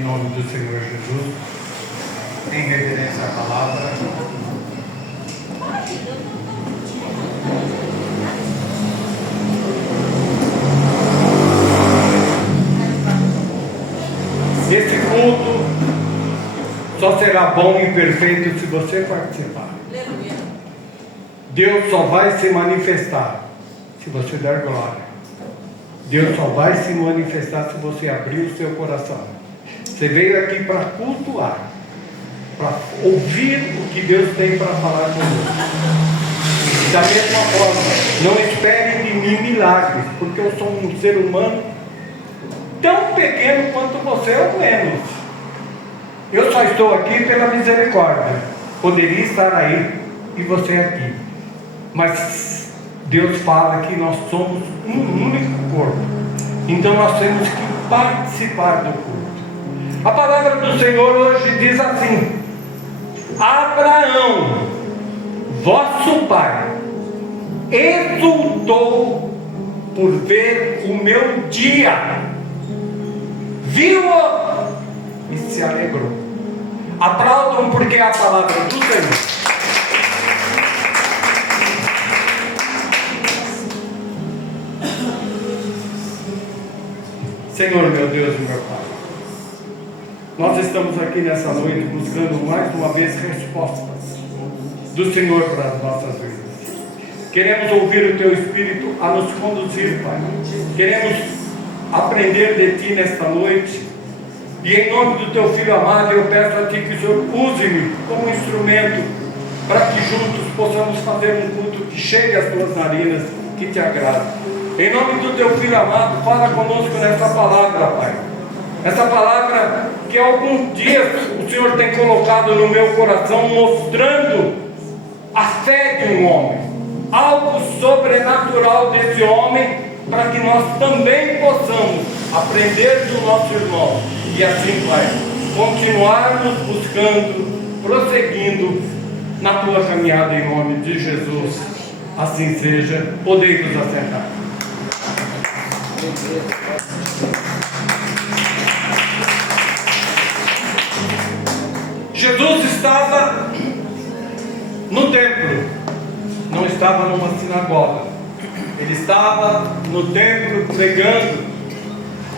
Em nome do Senhor Jesus, em reverência à palavra. Esse culto só será bom e perfeito se você participar. Deus só vai se manifestar se você der glória. Deus só vai se manifestar se você abrir o seu coração. Você veio aqui para cultuar, para ouvir o que Deus tem para falar conosco. Da mesma forma, não espere de mim milagres, porque eu sou um ser humano tão pequeno quanto você ou menos. Eu só estou aqui pela misericórdia. Poderia estar aí e você aqui, mas Deus fala que nós somos um único corpo, então nós temos que participar do culto. A palavra do Senhor hoje diz assim: Abraão, vosso pai, exultou por ver o meu dia, viu-o e se alegrou. Aplaudam porque é a palavra do Senhor. Senhor, meu Deus e meu Pai, nós estamos aqui nessa noite buscando mais uma vez respostas do Senhor para as nossas vidas. Queremos ouvir o Teu Espírito a nos conduzir, Pai. Queremos aprender de Ti nesta noite. E em nome do Teu Filho amado, eu peço a Ti que o Senhor use-me como instrumento para que juntos possamos fazer um culto que chegue às Tuas narinas, que Te agrade. Em nome do Teu Filho amado, fala conosco nessa palavra, Pai. Essa palavra que algum dia o Senhor tem colocado no meu coração, mostrando a fé de um homem, algo sobrenatural desse homem, para que nós também possamos aprender do nosso irmão. E assim, Pai, continuarmos buscando, prosseguindo na Tua caminhada em nome de Jesus. Assim seja. Podemos nos assentar. Jesus estava no templo, não estava numa sinagoga, ele estava no templo pregando,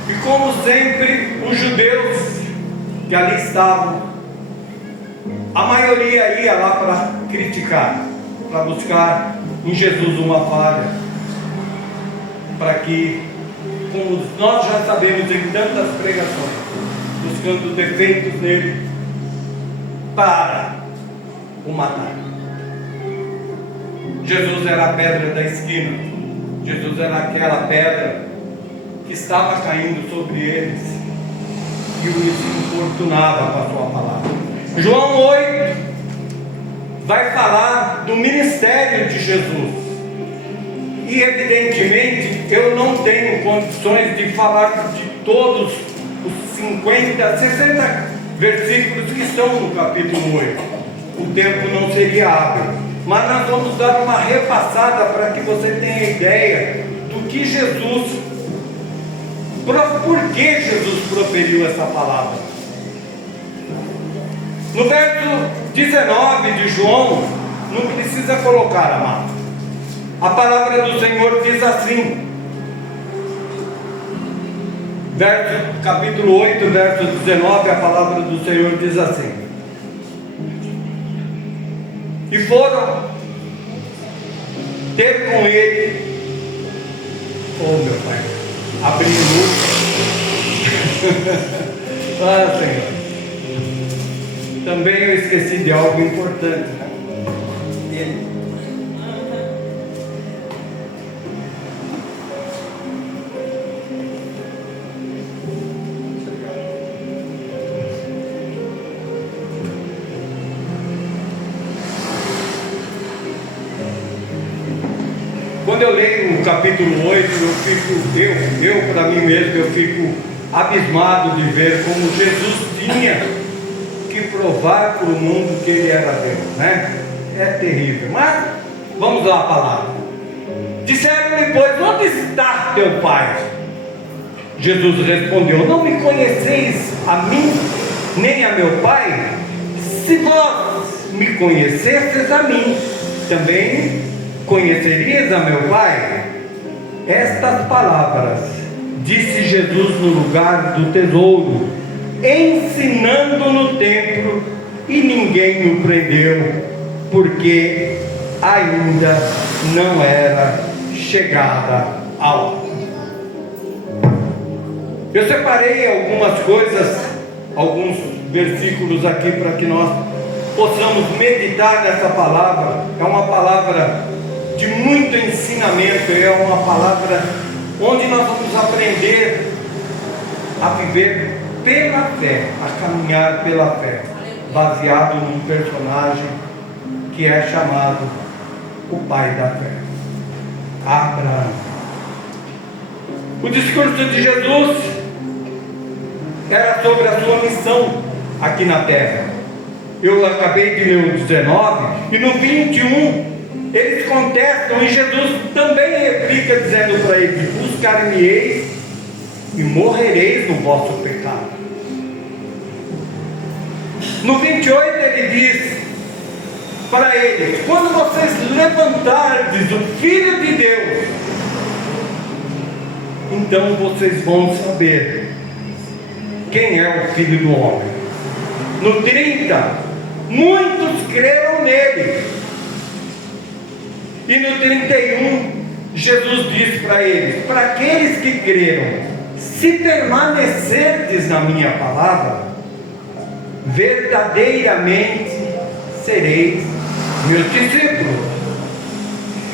e como sempre, os judeus que ali estavam, a maioria ia lá para criticar, para buscar em Jesus uma falha, para que, como nós já sabemos em tantas pregações, buscando defeitos nele, para o matar. Jesus era a pedra da esquina, Jesus era aquela pedra que estava caindo sobre eles e os importunava com a sua palavra. João 8 vai falar do ministério de Jesus. E evidentemente eu não tenho condições de falar de todos os 50, 60 versículos que estão no capítulo 8. O tempo não seria hábil, mas nós vamos dar uma repassada para que você tenha ideia do que Jesus, por que Jesus proferiu essa palavra. No verso 19 de João, não precisa colocar, amado, a palavra do Senhor diz assim, capítulo 8, verso 19, a palavra do Senhor diz assim: e foram ter com ele, oh meu Pai, abrindo ah, Senhor, também eu esqueci de algo importante, né? Ele quando eu leio o capítulo 8, eu para mim mesmo, eu fico abismado de ver como Jesus tinha que provar para o mundo que ele era Deus, né? É terrível, mas vamos lá a palavra. Disseram-lhe, pois, onde está teu pai? Jesus respondeu, não me conheceis a mim, nem a meu Pai? Se vós me conhecesseis a mim, também conhecerias a meu Pai? Estas palavras disse Jesus no lugar do tesouro, ensinando no templo, e ninguém o prendeu, porque ainda não era chegada a hora. Eu separei algumas coisas, alguns versículos aqui para que nós possamos meditar nessa palavra. É uma palavra de muito ensinamento, é uma palavra onde nós vamos aprender a viver pela fé, a caminhar pela fé, baseado num personagem que é chamado o pai da fé, Abraão. O discurso de Jesus era sobre a sua missão aqui na terra. Eu acabei de ler o 19, e no 21 eles contestam, e Jesus também replica dizendo para eles: buscar-me-eis e morrereis no vosso pecado. No 28 ele diz para eles: quando vocês levantardes o Filho de Deus, então vocês vão saber quem é o Filho do Homem. No 30, muitos creram nele. E no 31, Jesus diz para eles: para aqueles que creram, se permanecerdes na minha palavra, verdadeiramente sereis meus discípulos.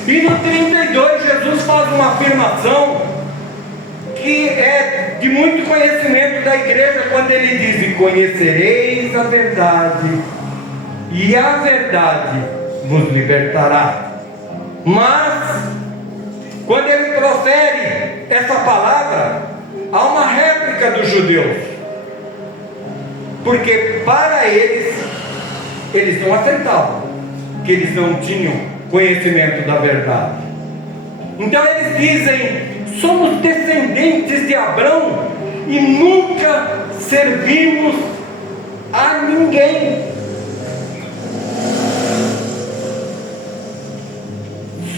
E no 32, Jesus faz uma afirmação que é de muito conhecimento da igreja, quando ele diz: e conhecereis a verdade, e a verdade vos libertará. Mas quando ele profere essa palavra, há uma réplica dos judeus, porque para eles não aceitavam, que eles não tinham conhecimento da verdade. Então eles dizem: somos descendentes de Abraão e nunca servimos a ninguém.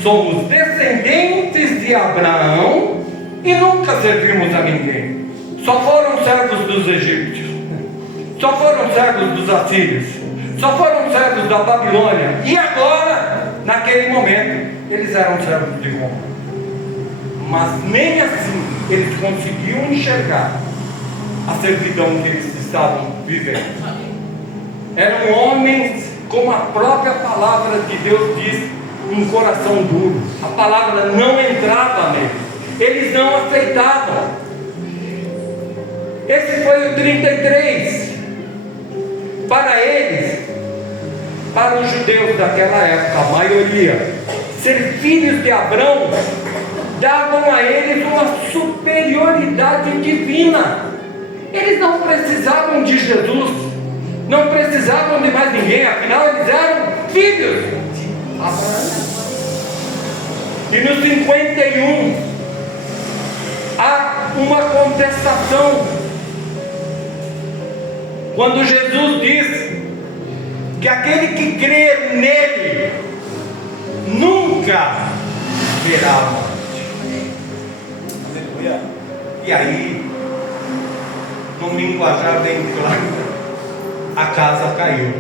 Somos descendentes de Abraão e nunca servimos a ninguém. Só foram servos dos egípcios, só foram servos dos assírios, só foram servos da Babilônia. E agora, naquele momento, eles eram servos de Roma. Mas nem assim eles conseguiam enxergar a servidão que eles estavam vivendo. Eram homens, como a própria palavra de Deus diz, um coração duro. A palavra não entrava neles, eles não aceitavam. Esse foi o 33. Para eles, para os judeus daquela época, a maioria, ser filhos de Abraão davam a eles uma superioridade divina. Eles não precisavam de Jesus, não precisavam de mais ninguém, afinal eles eram filhos de Abraão. E no 51 há uma contestação, quando Jesus diz que aquele que crer nele nunca verá a morte. Aleluia. E aí, num linguajar bem claro, a casa caiu.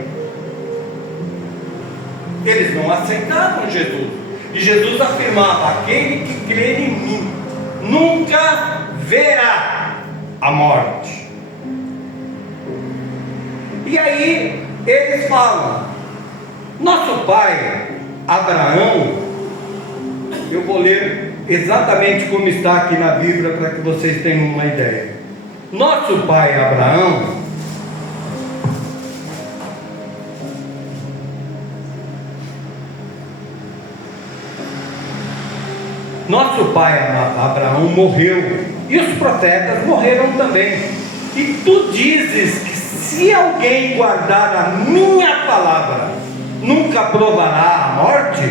Eles não aceitavam Jesus. E Jesus afirmava: aquele que crer em mim nunca verá a morte. E aí eles falam: nosso pai Abraão, eu vou ler exatamente como está aqui na Bíblia para que vocês tenham uma ideia. Nosso pai Abraão morreu, e os profetas morreram também. E tu dizes que se alguém guardar a minha palavra, nunca provará a morte?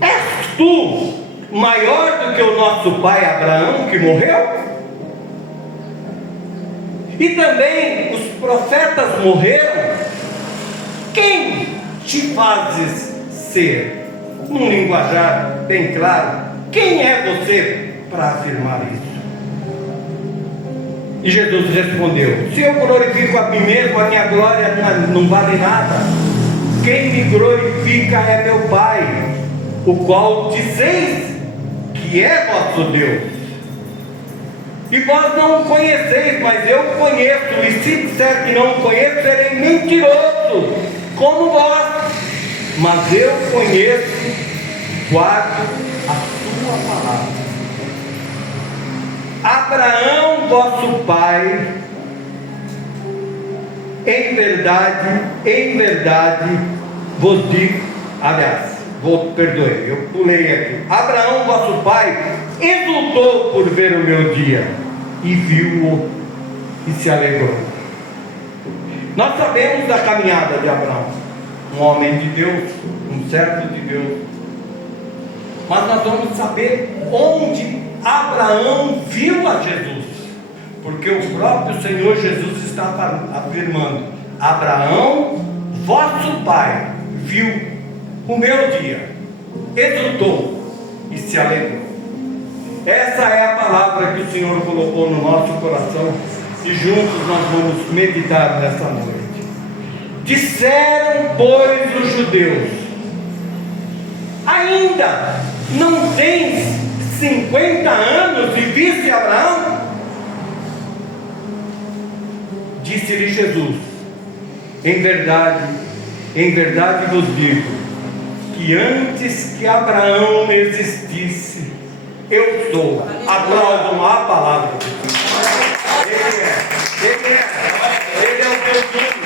És tu maior do que o nosso pai Abraão, que morreu? E também os profetas morreram, quem te fazes ser? Num linguajar bem claro, quem é você para afirmar isso? E Jesus respondeu: se eu glorifico a mim mesmo, a minha glória não vale nada. Quem me glorifica é meu Pai, o qual dizeis que é vosso Deus. E vós não o conheceis, mas eu o conheço. E se disser que não o conheço, serei mentiroso, como vós. Mas eu conheço, guardo a sua palavra. Abraão, vosso pai, em verdade, vos digo, perdoe, eu pulei aqui. Abraão, vosso pai, exultou por ver o meu dia, e viu-o, e se alegrou. Nós sabemos da caminhada de Abraão, um homem de Deus, um servo de Deus, mas nós vamos saber onde Abraão viu a Jesus, porque o próprio Senhor Jesus está afirmando: Abraão, vosso pai, viu o meu dia, exultou e se alegrou. Essa é a palavra que o Senhor colocou no nosso coração, e juntos nós vamos meditar nessa noite. Disseram, pois, os judeus: ainda não tens 50 anos e viste Abraão? Disse-lhe Jesus: em verdade vos digo, que antes que Abraão existisse, eu sou. Aplaudam a palavra de Deus. Ele é o teu filho.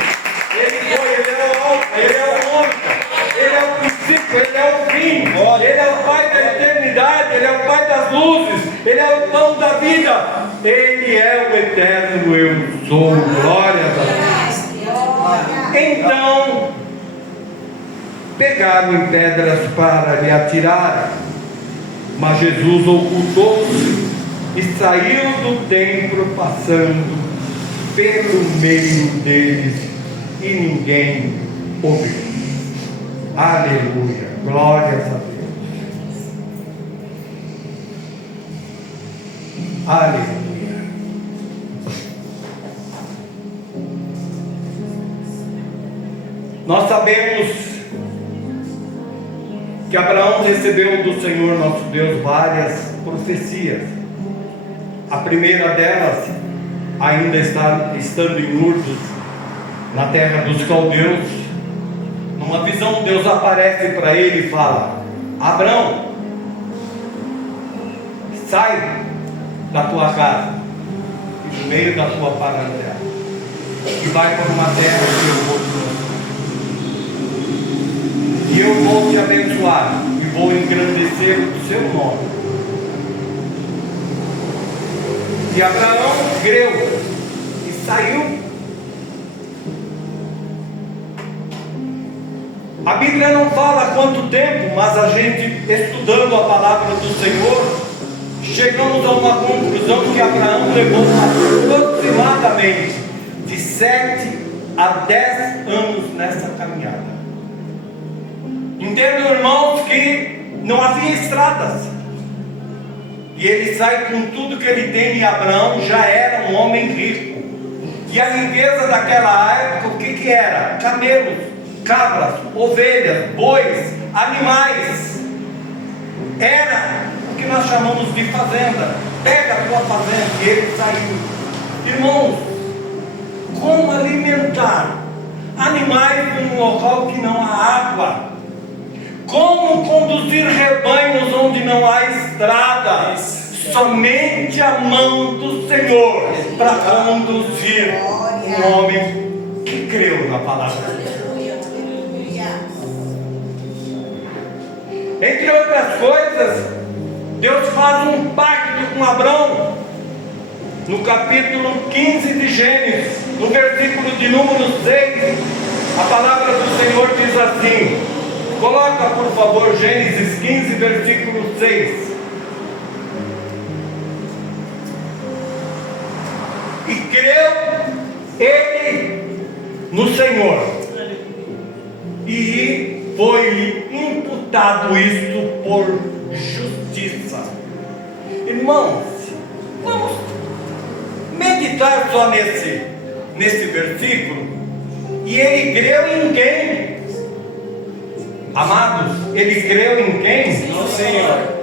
Ele é o Ômega, Ele é o princípio, Ele é o fim, Ele é o Pai da eternidade, Ele é o Pai das luzes, Ele é o pão da vida, Ele é o eterno eu sou. Glória a Deus. Então pegaram em pedras para lhe atirar, mas Jesus ocultou-se e saiu do templo, passando pelo meio deles, e ninguém ouviu. Aleluia, glórias a Deus. Aleluia. Nós sabemos que Abraão recebeu do Senhor nosso Deus várias profecias. A primeira delas, ainda estando em Ur, na terra dos caldeus, numa visão Deus aparece para ele e fala: Abraão, sai da tua casa e do meio da tua parentela e vai para uma terra que eu vou te mostrar. E eu vou te abençoar e vou engrandecer o seu nome. E Abraão creu e saiu. A Bíblia não fala quanto tempo, mas a gente, estudando a palavra do Senhor, chegamos a uma conclusão que Abraão levou aproximadamente de 7 a 10 anos nessa caminhada. Entendam, irmãos, que não havia estradas, e ele sai com tudo que ele tem. E Abraão já era um homem rico, e a riqueza daquela época, o que era? Camelos, cabras, ovelhas, bois, animais. Era o que nós chamamos de fazenda. Pega a tua fazenda. E ele saiu. Irmãos, como alimentar animais num local que não há água? Como conduzir rebanhos onde não há estrada? Somente a mão do Senhor para conduzir um homem que creu na palavra. Entre outras coisas, Deus faz um pacto com Abraão. No capítulo 15 de Gênesis, no versículo de número 6, a palavra do Senhor diz assim. Coloca, por favor, Gênesis 15, versículo 6. E creu ele no Senhor, e foi-lhe imputado isto por justiça. Irmãos, vamos meditar só nesse versículo. E ele creu em quem? Amados, ele creu em quem? No Senhor.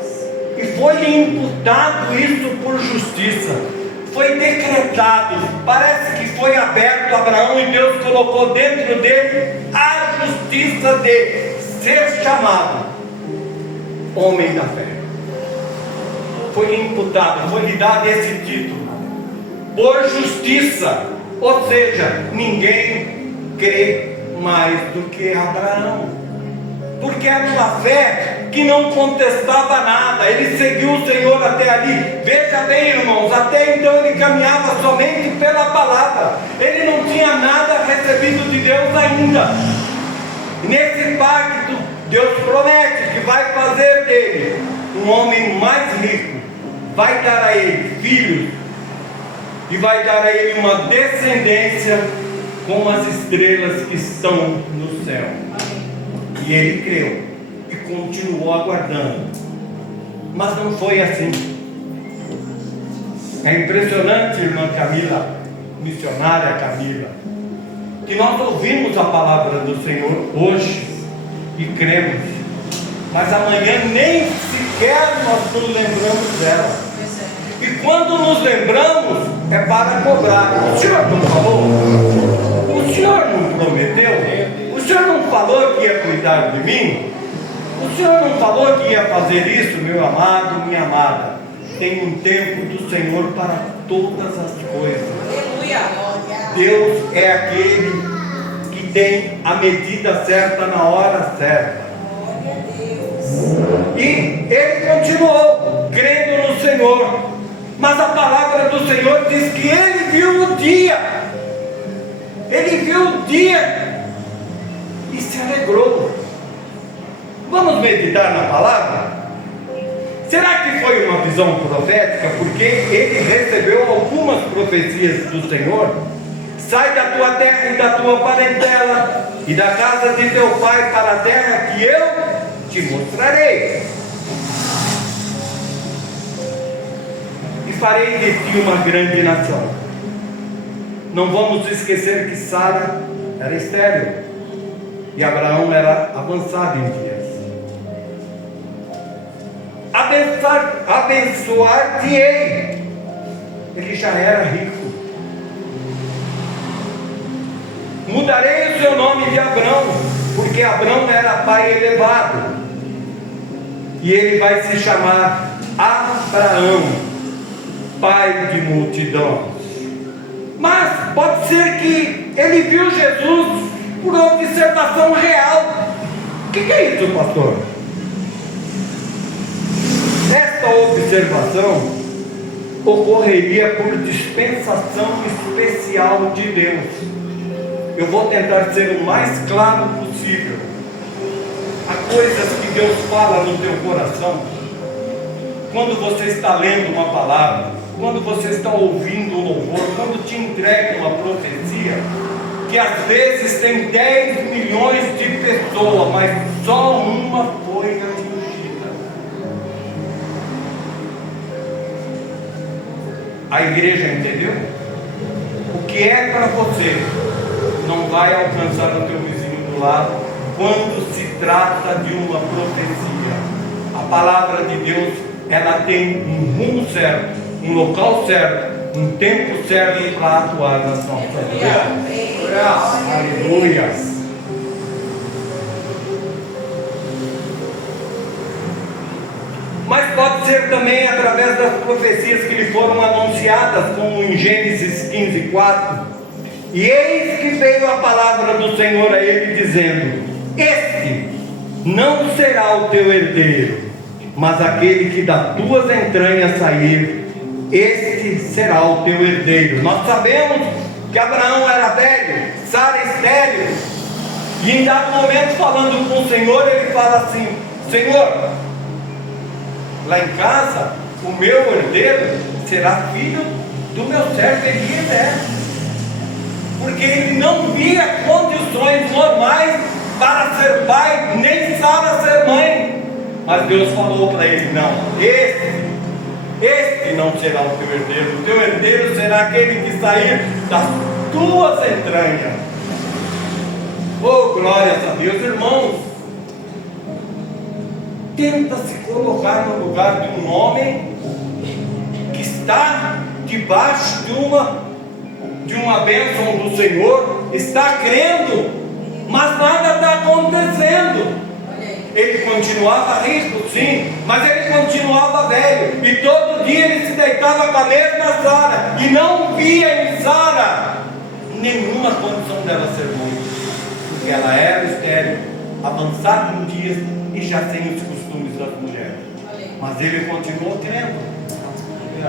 E foi imputado isso por justiça. Foi decretado. Parece que foi aberto a Abraão e Deus colocou dentro dele a justiça de ser chamado homem da fé. Foi imputado, foi lhe dado esse título por justiça. Ou seja, ninguém crê mais do que Abraão, porque era uma fé que não contestava nada. Ele seguiu o Senhor até ali. Veja bem, irmãos, até então ele caminhava somente pela palavra. Ele não tinha nada recebido de Deus ainda. Nesse pacto, Deus promete que vai fazer dele um homem mais rico, vai dar a ele filhos e vai dar a ele uma descendência como as estrelas que estão no céu. E ele creu e continuou aguardando. Mas não foi assim. É impressionante, irmã Camila, missionária Camila, que nós ouvimos a palavra do Senhor hoje e cremos, mas amanhã nem sequer nós nos lembramos dela. E quando nos lembramos, é para cobrar. O Senhor não falou? O Senhor não prometeu? O Senhor não falou que ia cuidar de mim? O Senhor não falou que ia fazer isso, meu amado, minha amada? Tem um tempo do Senhor para todas as coisas. Deus é aquele que tem a medida certa na hora certa. E ele continuou crendo no Senhor. Mas a palavra do Senhor diz que ele viu o dia. Ele viu o dia e se alegrou. Vamos meditar na palavra? Será que foi uma visão profética? Porque ele recebeu algumas profecias do Senhor. Sai da tua terra e da tua parentela e da casa de teu pai para a terra que eu te mostrarei. E farei de ti uma grande nação. Não vamos esquecer que Sara era estéril e Abraão era avançado em dias. Abençoar-te-ei. Ele já era rico. Mudarei o seu nome de Abrão, porque Abrão era pai elevado, e ele vai se chamar Abraão, pai de multidões. Mas pode ser que ele viu Jesus por observação real. O que é isso, pastor? Esta observação ocorreria por dispensação especial de Deus. Eu vou tentar ser o mais claro possível. Há coisas que Deus fala no teu coração quando você está lendo uma palavra, quando você está ouvindo um louvor, quando te entrega uma profecia, que às vezes tem 10 milhões de pessoas, mas só uma foi atingida. A igreja entendeu? O que é para você não vai alcançar o teu vizinho do lado quando se trata de uma profecia. A palavra de Deus, ela tem um rumo certo, um local certo, um tempo certo para atuar nas nossas vidas. Aleluia. Mas pode ser também através das profecias que lhe foram anunciadas, como em Gênesis 15:4. E eis que veio a palavra do Senhor a ele, dizendo: este não será o teu herdeiro, mas aquele que das tuas entranhas sair, este será o teu herdeiro. Nós sabemos que Abraão era velho, Sara estéril, e em dado momento, falando com o Senhor, ele fala assim: Senhor, lá em casa, o meu herdeiro será filho do meu servo Eliezer. porque ele não via condições normais para ser pai, nem Sara ser mãe. Mas Deus falou para ele: não, este não será o teu herdeiro será aquele que sair das tuas entranhas. Oh, glórias a Deus, irmãos. Tenta se colocar no lugar de um homem que está debaixo de uma bênção do Senhor, está crendo, mas nada está acontecendo. Ele continuava rico, sim, mas ele continuava velho, e todo dia ele se deitava com a mesma Sara, e não via em Sara nenhuma condição dela ser mãe, porque ela era estéril, avançada em dias e já sem os costumes das mulheres. Mas ele continuou crendo.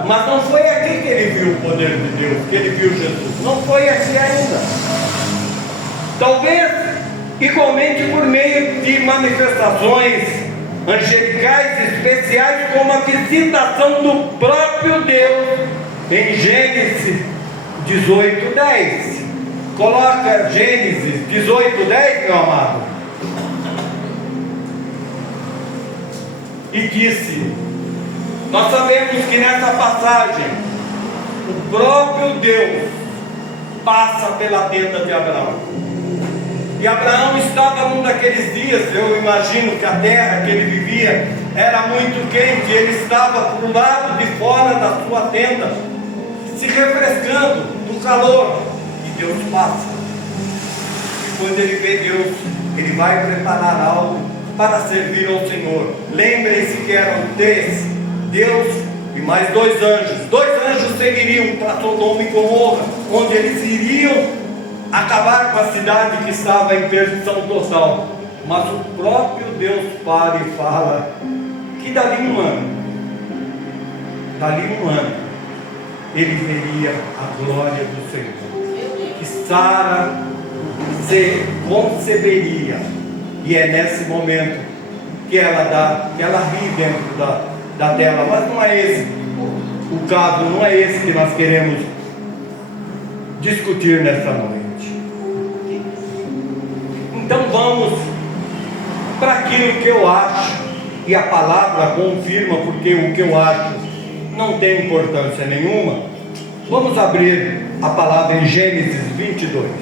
Mas não foi aqui que ele viu o poder de Deus, que ele viu Jesus. Não foi aqui ainda. Talvez igualmente por meio de manifestações angelicais especiais, como a visitação do próprio Deus em Gênesis 18:10. Coloca Gênesis 18:10, meu amado. E disse: nós sabemos que nessa passagem o próprio Deus passa pela tenda de Abraão. E Abraão estava num daqueles dias, eu imagino que a terra que ele vivia era muito quente, ele estava para o lado de fora da sua tenda, se refrescando do calor, e Deus passa. E quando ele vê Deus, ele vai preparar algo para servir ao Senhor. Lembrem-se que eram 3, Deus e mais 2 anjos. 2 anjos seguiriam para Sodoma e Gomorra, onde eles iriam acabar com a cidade que estava em perdição total. Mas o próprio Deus para e fala que dali um ano, ele veria a glória do Senhor, que Sara se conceberia, e é nesse momento que ela ri dentro da tela. Mas não é esse o caso, não é esse que nós queremos discutir nesta noite. Então vamos para aquilo que eu acho, e a palavra confirma, porque o que eu acho não tem importância nenhuma. Vamos abrir a palavra em Gênesis 22.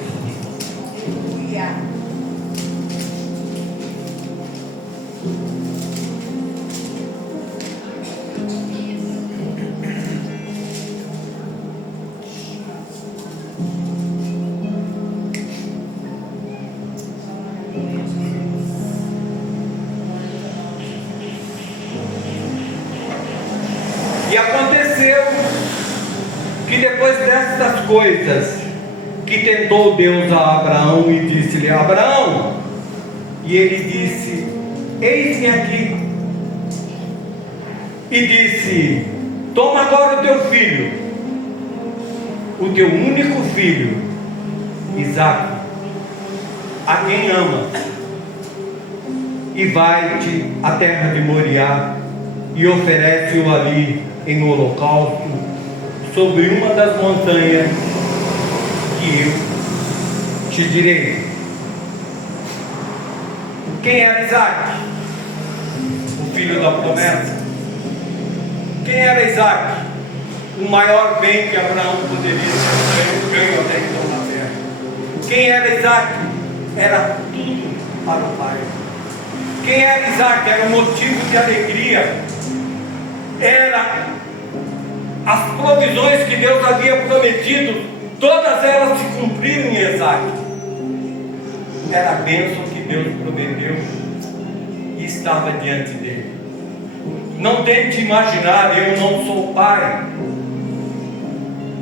E aconteceu que depois destas coisas, que tentou Deus a Abraão e disse-lhe: Abraão, e ele disse: eis-me aqui. E disse: toma agora o teu filho, o teu único filho, Isaque, a quem ama, e vai-te à terra de Moriá, e oferece-o ali em holocausto, sobre uma das montanhas que eu te direi. Quem era Isaque? O filho da promessa. Quem era Isaque? O maior bem que Abraão poderia ter ganho até então na terra. Quem era Isaque? Era tudo para o pai. Quem era Isaque? Era motivo de alegria. Era as provisões que Deus havia prometido, todas elas se cumpriram em Isaque. Era a bênção que Deus prometeu e estava diante dele. Não tente imaginar, eu não sou pai,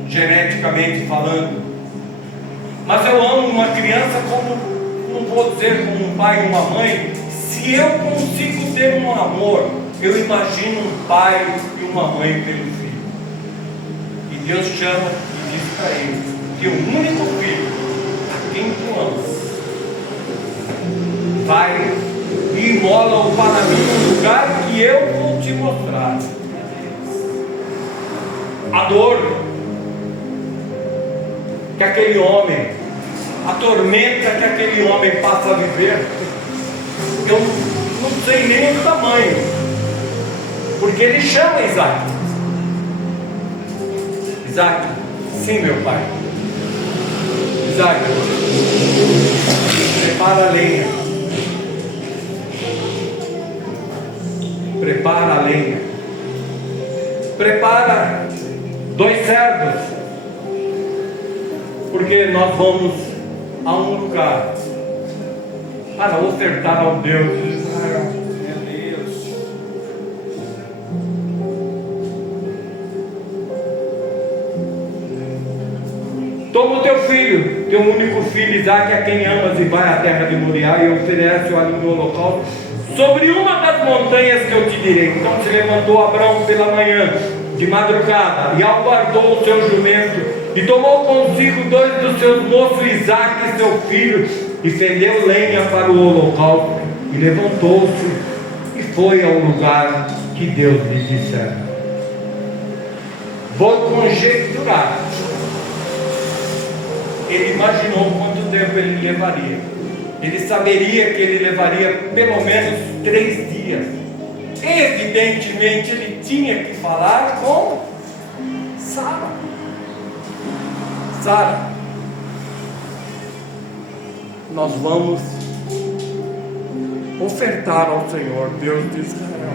geneticamente falando, mas eu amo uma criança como, não vou dizer como um pai e uma mãe. Se eu consigo ter um amor, eu imagino um pai e uma mãe pelo filho. E Deus chama e diz para ele que o único filho a quem tu amas vai e imola-o para mim no lugar que eu vou te mostrar. A dor que aquele homem a tormenta que aquele homem passa a viver, eu não sei nem o tamanho, porque ele chama Isaac. Isaac, sim, meu pai. Isaac, prepara a lenha. Prepara a lenha. Prepara 2 servos, porque nós vamos a um lugar para ofertar ao Deus de Israel. Meu Deus. Toma o teu filho, teu único filho Isaque, a quem amas, e vai à terra de Moriá e oferece-o ali no holocausto sobre uma das montanhas que eu te direi. Então se levantou Abraão pela manhã, de madrugada, e aguardou o seu jumento, e tomou consigo 2 dos seus moços, Isaque e seu filho, e fendeu lenha para o holocausto, e levantou-se e foi ao lugar que Deus lhe dissera. Vou conjecturar. Ele imaginou quanto tempo ele levaria. Ele saberia que ele levaria pelo menos 3 dias. Evidentemente ele tinha que falar com Sara. Sara, nós vamos ofertar ao Senhor, Deus de Israel.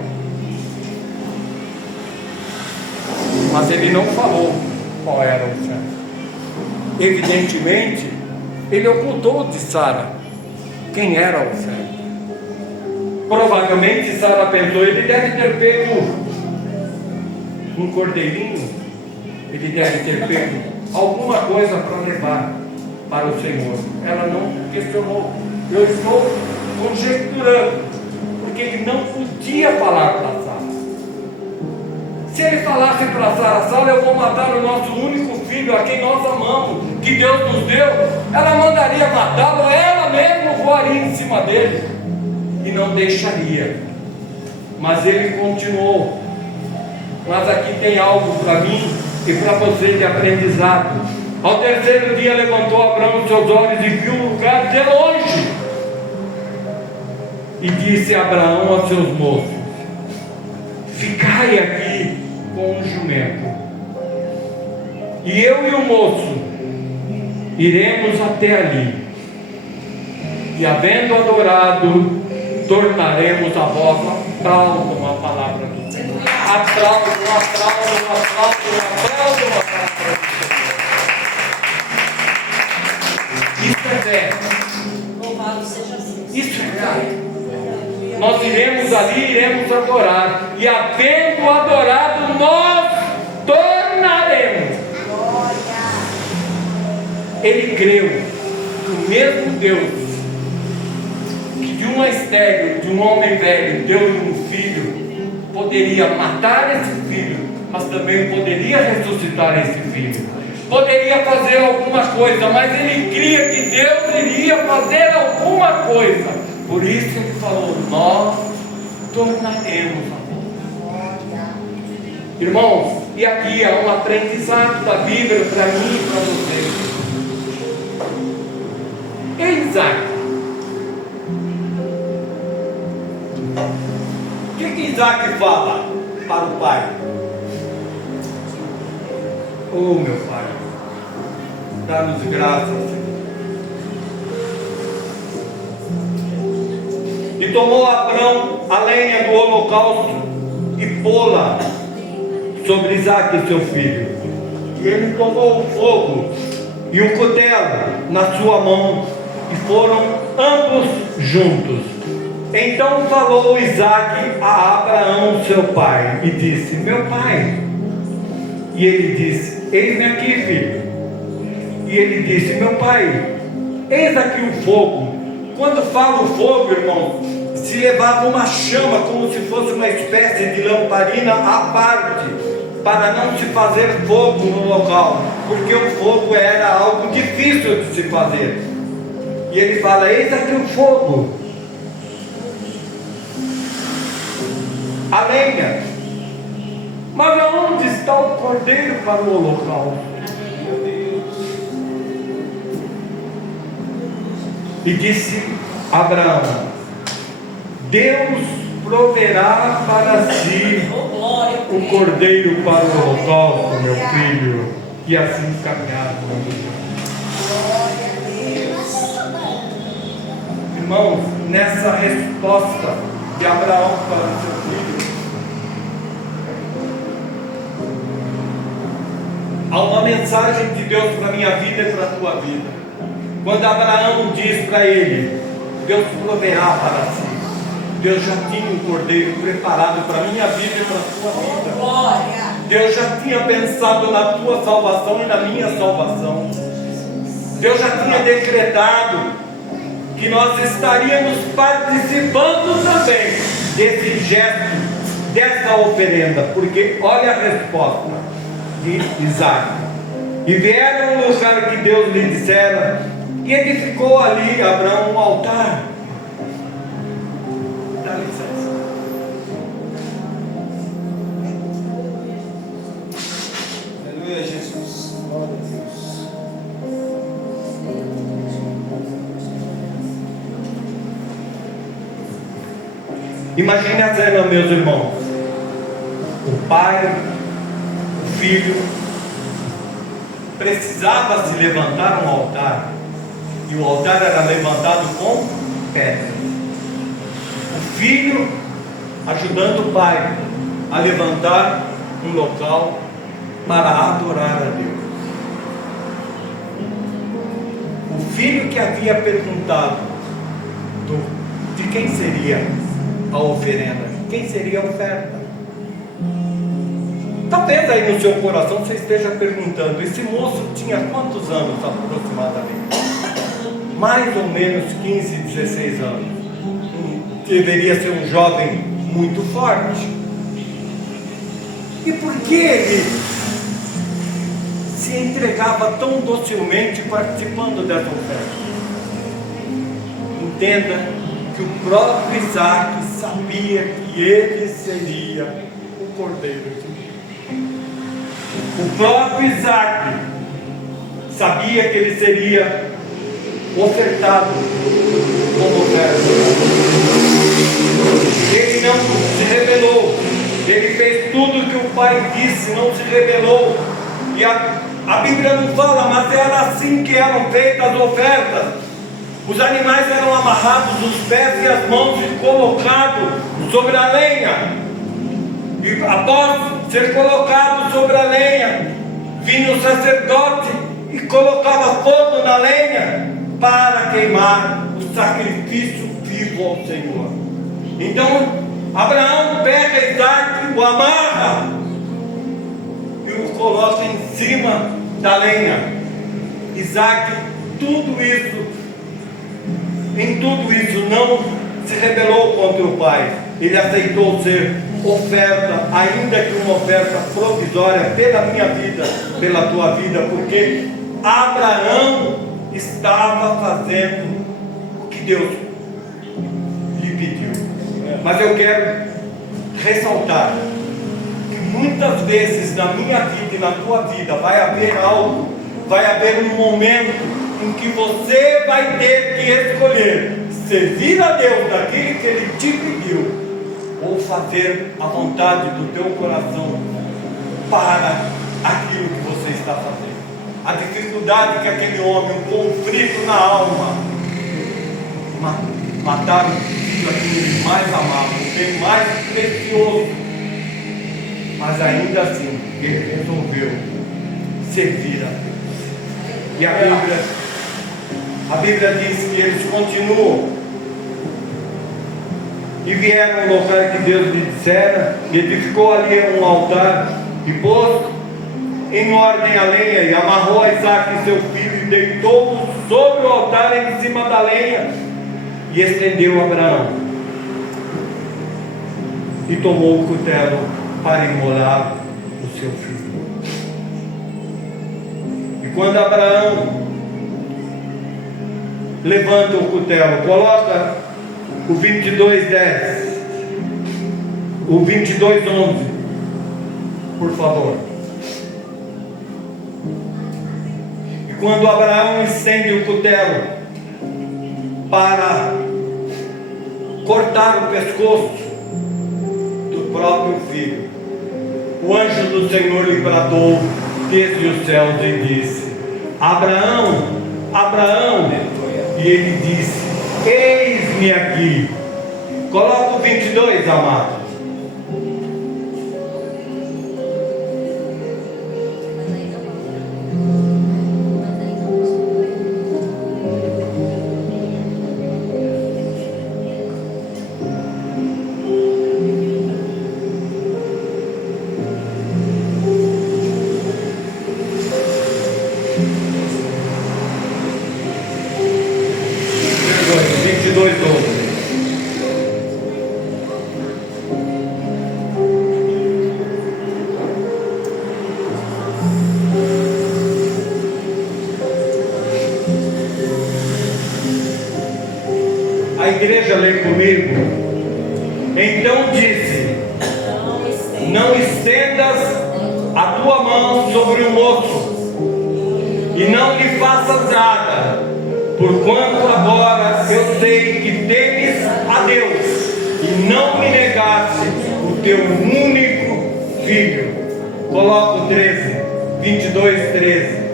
Mas ele não falou qual era o Senhor. Evidentemente, ele ocultou de Sara quem era o Senhor. Provavelmente Sara pensou, ele deve ter pego um cordeirinho, ele deve ter pego alguma coisa para levar para o Senhor. Ela não questionou. Eu estou conjecturando, porque ele não podia falar para Sara. Se ele falasse para Sara, Sara, eu vou matar o nosso único filho, a quem nós amamos, que Deus nos deu, ela mandaria matá-lo, ela mesma voaria em cima dele e não deixaria. Mas ele continuou. Mas aqui tem algo para mim e para você de aprendizado. Ao 3º dia levantou Abraão os seus olhos e viu um lugar de longe, e disse a Abraão aos seus moços: ficai aqui com o jumento, e eu e o moço iremos até ali, e havendo adorado, tornaremos a vós. Aplaudam a palavra do Senhor. Aplaudam a palavra do Senhor. Isso é fé. Isso é fé. Nós iremos ali, iremos adorar, e havendo adorado, nós tornaremos. Ele creu que o mesmo Deus que de uma estéril, de um homem velho, deu-lhe um filho, poderia matar esse filho, mas também poderia ressuscitar esse filho, poderia fazer alguma coisa, mas ele cria que Deus iria fazer alguma coisa. Por isso ele falou: nós tornaremos a voz. Irmãos, e aqui há um aprendizado da Bíblia para mim e para vocês. Isaac, o que Isaac fala para o pai? Oh, meu pai, dá-nos graças, Senhor. E tomou Abrão a lenha do holocausto e pô-la sobre Isaque, seu filho. E ele tomou o fogo e o cutelo na sua mão, e foram ambos juntos. Então falou Isaque a Abraão, seu pai, e disse: meu pai. E ele disse: eis-me aqui, filho. E ele disse: meu pai, eis aqui o fogo. Quando fala o fogo, irmão, se levava uma chama, como se fosse uma espécie de lamparina à parte, para não se fazer fogo no local, porque o fogo era algo difícil de se fazer. E ele fala: eis aqui o fogo, a lenha, mas aonde está o cordeiro para o holocausto? E disse Abraão: Deus proverá para si o cordeiro para o holocausto, meu filho. E assim caminharam. Irmãos, nessa resposta de Abraão para o seu filho, há uma mensagem de Deus para a minha vida e para a tua vida. Quando Abraão diz para ele: Deus proverá para si, Deus já tinha um cordeiro preparado para a minha vida e para a tua vida. Deus já tinha pensado na tua salvação e na minha salvação. Deus já tinha decretado que nós estaríamos participando também desse gesto, dessa oferenda, porque olha a resposta de Isaac. E vieram no lugar que Deus lhe dissera, e edificou ali Abraão um altar. Dá licença. Aleluia, Jesus. Glória a Deus. Imagine a cena, meus irmãos. O pai, o filho, precisava se levantar um altar. E o altar era levantado com pedra. O filho ajudando o pai a levantar um local para adorar a Deus. O filho que havia perguntado de quem seria a oferenda, quem seria a oferta. Talvez aí no seu coração você esteja perguntando: esse moço tinha quantos anos aproximadamente? Mais ou menos 15, 16 anos. Deveria ser um jovem muito forte. E por que ele se entregava tão docilmente participando dessa oferta? Entenda que o próprio Isaac sabia que ele seria o cordeiro de Deus. O próprio Isaac sabia que ele seria ofertado como oferta. Ele não se rebelou. Ele fez tudo que o pai disse, não se rebelou. E a Bíblia não fala, mas era assim que eram feitas as ofertas. Os animais eram amarrados os pés e as mãos e colocados sobre a lenha. E após ser colocado sobre a lenha, vinha o sacerdote e colocava fogo na lenha para queimar o sacrifício vivo ao Senhor. Então Abraão pega Isaac, o amarra e o coloca em cima da lenha. Isaac, em tudo isso não se rebelou contra o pai. Ele aceitou ser oferta, ainda que uma oferta provisória pela minha vida, pela tua vida, porque Abraão estava fazendo o que Deus lhe pediu. Mas eu quero ressaltar que muitas vezes na minha vida e na tua vida vai haver algo, vai haver um momento em que você vai ter que escolher servir a Deus naquilo que Ele te pediu, ou fazer a vontade do teu coração para aquilo que você está fazendo. A dificuldade que aquele homem, um conflito na alma, mataram aquilo que ele mais amava, o bem mais precioso, mas ainda assim ele resolveu servir a Deus. E a Bíblia diz que eles continuam e vieram no lugar que Deus lhe dissera, e edificou ali um altar e pôs em ordem a lenha, e amarrou a Isaac seu filho e deitou-o sobre o altar em cima da lenha, e estendeu Abraão e tomou o cutelo para imolar o seu filho. E quando Abraão levanta o cutelo, coloca o 22:10, o 22:11, por favor. E quando Abraão estende o cutelo, para cortar o pescoço do próprio filho. O anjo do Senhor lhe bradou desde os céus e disse: Abraão, Abraão. E ele disse: eis-me aqui. Coloca o 22, amado. A igreja lê comigo. Então disse: não estendas a tua mão sobre o moço, e não lhe faças nada, porquanto agora eu sei que temes a Deus, e não me negaste o teu único filho. Coloca o 13, 22, 13.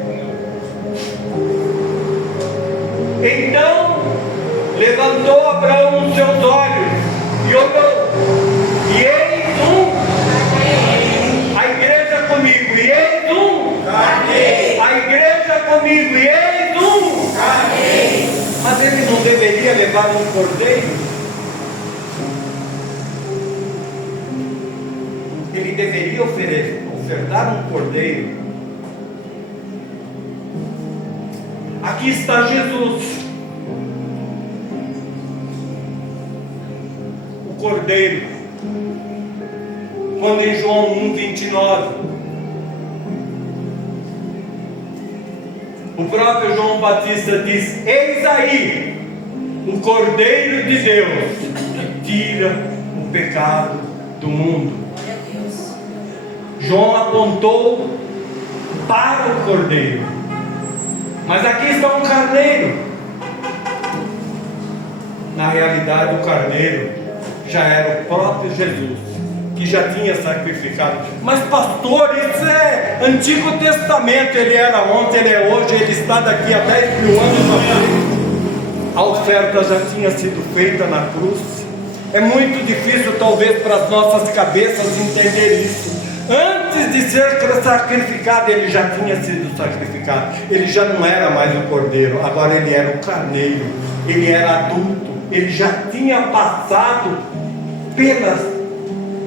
Então levantou Abraão os seus olhos e olhou, e eis a igreja comigo, e eis a igreja comigo, e eis mas ele não deveria levar um cordeiro? Ele deveria ofertar um cordeiro. Aqui está Jesus, cordeiro. Quando em João 1:29, o próprio João Batista diz: eis aí o cordeiro de Deus que tira o pecado do mundo. João apontou para o cordeiro, mas aqui está um carneiro. Na realidade, o carneiro já era o próprio Jesus, que já tinha sacrificado. Mas pastor, isso é Antigo Testamento. Ele era ontem, ele é hoje, ele está daqui a 10.000 anos à frente. A oferta já tinha sido feita na cruz. É muito difícil talvez para as nossas cabeças entender isso. Antes de ser sacrificado, ele já tinha sido sacrificado. Ele já não era mais o cordeiro, agora ele era o carneiro. Ele era adulto, ele já tinha passado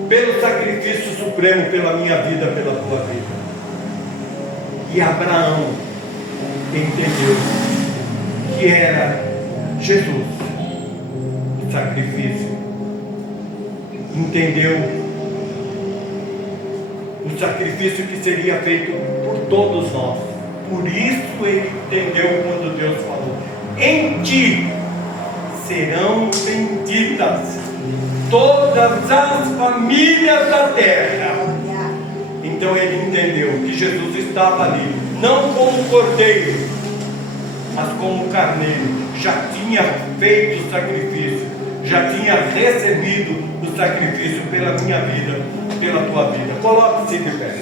pelo sacrifício supremo, pela minha vida, pela tua vida. E Abraão entendeu que era Jesus o sacrifício. Entendeu o sacrifício que seria feito por todos nós. Por isso ele entendeu quando Deus falou: em ti serão benditas todas as famílias da terra. Então ele entendeu que Jesus estava ali, não como cordeiro, mas como carneiro. Já tinha feito o sacrifício, já tinha recebido o sacrifício pela minha vida, pela tua vida. Coloque-se de pé.